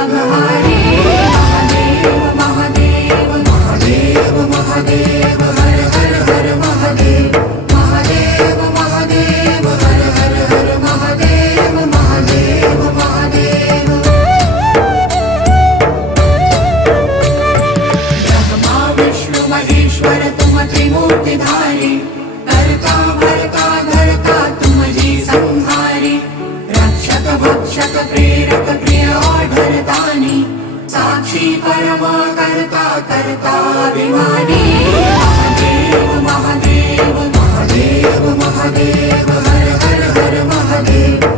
विघ्नराघहारी महादेव महादेव महादेव महादेव हर हर हर महादेव महादेव महादेव हर हर हर महादेव महादेव महादेव ब्रह्मा विष्णु महेश्वर तुम त्रिमूर्तिधारी करता भरता धरता तुम जी संहारी रक्षक भक्षक प्रेरक प्रिय आढरतानी साक्षी परमा करता करता अभिमानी महादेव महादेव महादेव महादेव हर हर हर महादेव